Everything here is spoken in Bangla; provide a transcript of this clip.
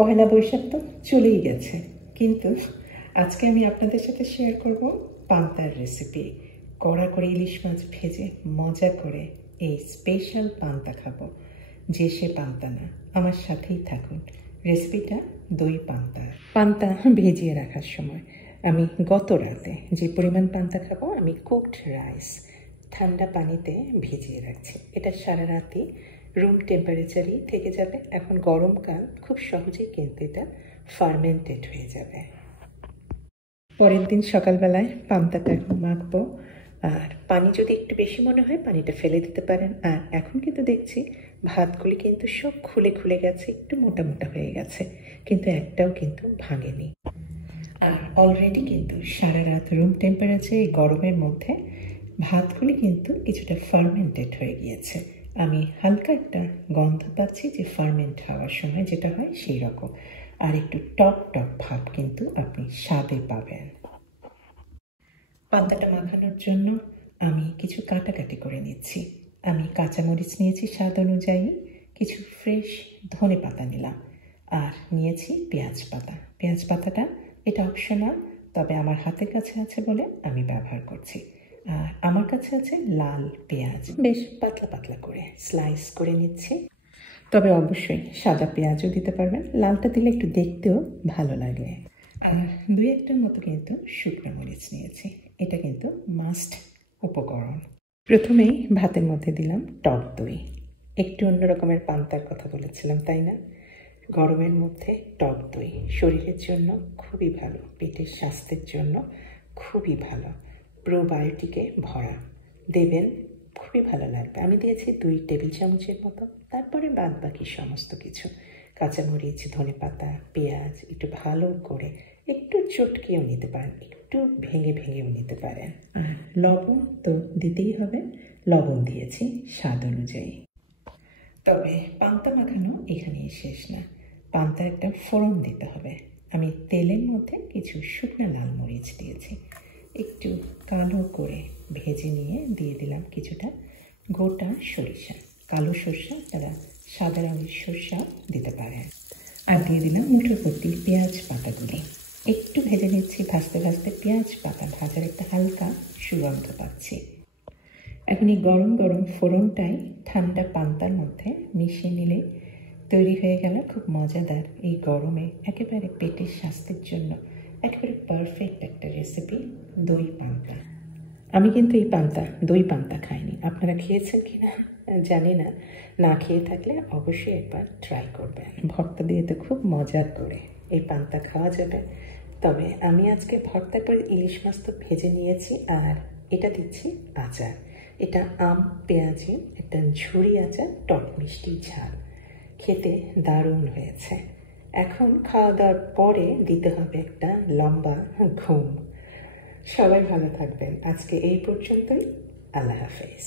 পহেলা বৈশাখ তো চলেই গেছে, কিন্তু আজকে আমি আপনাদের সাথে শেয়ার করব পান্তার রেসিপি। কড়া করে ইলিশ মাছ ভেজে মজা করে এই স্পেশাল পান্তা খাবো। যে সে পান্তা না, আমার সাথেই থাকুন। রেসিপিটা দই পান্তা। পান্তা ভেজিয়ে রাখার সময় আমি গত রাতে যে পরিমাণ পান্তা খাবো, আমি কুকড রাইস ঠান্ডা পানিতে ভিজিয়ে রাখছি। এটা সারা রাতই রুম টেম্পারেচারই থেকে যাবে। এখন গরমকাল, খুব সহজেই কিন্তু এটা ফার্মেন্টেড হয়ে যাবে। পরের দিন সকালবেলায় পান্তাটা মাখবো। আর পানি যদি একটু বেশি মনে হয় পানিটা ফেলে দিতে পারেন। আর এখন কিন্তু দেখছি ভাতগুলি কিন্তু সব খুলে খুলে গেছে, একটু মোটা মোটা হয়ে গেছে, কিন্তু একটাও কিন্তু ভাঙেনি। আর অলরেডি কিন্তু সারা রাত রুম টেম্পারেচারে গরমের মধ্যে ভাতগুলি কিন্তু কিছুটা ফার্মেন্টেড হয়ে গিয়েছে। আমি হালকা একটা গন্ধ পাচ্ছি, যে ফার্মেন্ট হওয়ার সময় যেটা হয় সেই রকম। আর একটু টক টক ভাব কিন্তু আপনি স্বাদে পাবেন। পান্তাটা মাখানোর জন্য আমি কিছু কাটাকাটি করে নিচ্ছি। আমি কাঁচামরিচ নিয়েছি স্বাদ অনুযায়ী, কিছু ফ্রেশ ধনে পাতা নিলাম, আর নিয়েছি পেঁয়াজ পাতা। পেঁয়াজ পাতাটা এটা অপশনাল, তবে আমার হাতের কাছে আছে বলে আমি ব্যবহার করছি। আর আমার কাছে আছে লাল পেঁয়াজ, বেশ পাতলা পাতলা করে স্লাইস করে নিচ্ছি। তবে অবশ্যই সাদা পেঁয়াজও দিতে পারবেন, লালটা দিলে একটু দেখতেও ভালো লাগে। আর দুই একটার মতো কিন্তু শুকনো মরিচ নিয়েছি, এটা কিন্তু মাস্ট উপকরণ। প্রথমেই ভাতের মধ্যে দিলাম টক দই। একটু অন্য রকমের পান্তার কথা বলেছিলাম, তাই না? গরমের মধ্যে টক দই শরীরের জন্য খুবই ভালো, পেটের স্বাস্থ্যের জন্য খুবই ভালো, প্রোবায়োটিকে ভরা। দেবেন, খুবই ভালো লাগবে। আমি দিয়েছি 2 টেবিল চামচের মতো। তারপরে বাদ বাকি সমস্ত কিছু, কাঁচামরিচ, ধনে পাতা, পেঁয়াজ একটু ভালো করে একটু চটকিয়েও নিতে পারেন, একটু ভেঙে ভেঙেও নিতে পারেন। লবণ তো দিতেই হবে, লবণ দিয়েছি স্বাদ অনুযায়ী। তবে পান্তা মাখানো এখানেই শেষ না, পান্তা একটা ফোড়ন দিতে হবে। আমি তেলের মধ্যে কিছু শুকনো লাল মরিচ দিয়েছি, একটু কালো করে ভেজে নিয়ে দিয়ে দিলাম কিছুটা গোটা সরিষা, কালো সরষা, তারা সাদা রঙের সরষা দিতে পারেন। আর দিয়ে দিলাম মুঠো ভর্তি পেঁয়াজ পাতাগুলি। একটু ভেজে নিচ্ছি, ভাজতে ভাজতে পেঁয়াজ পাতা ভাজার একটা হালকা সুগন্ধ পাচ্ছি। এখন এই গরম গরম ফোড়নটাই ঠান্ডা পান্তার মধ্যে মিশিয়ে নিলে তৈরি হয়ে গেল খুব মজাদার, এই গরমে একেবারে পেটের স্বাস্থ্যের জন্য একেবারে পারফেক্ট একটা রেসিপি, দই পান্তা। আমি কিন্তু এই পান্তা, দই পান্তা খাইনি। আপনারা খেয়েছেন কি না জানি না, না খেয়ে থাকলে অবশ্যই একবার ট্রাই করবেন। ভর্তা দিয়ে তো খুব মজার করে এই পান্তা খাওয়া যাবে। তবে আমি আজকে ভর্তার পরে ইলিশ মাছ তো ভেজে নিয়েছি, আর এটা দিচ্ছি আচার। এটা আম পেঁয়াজের একটা ঝুরি আচার, টক মিষ্টি ঝাল, খেতে দারুণ হয়েছে। এখন খাওয়া দাওয়ার পরে দিতে হবে একটা লম্বা ঘুম। সবাই ভালো থাকবেন। আজকে এই পর্যন্তই। আল্লাহ হাফেজ।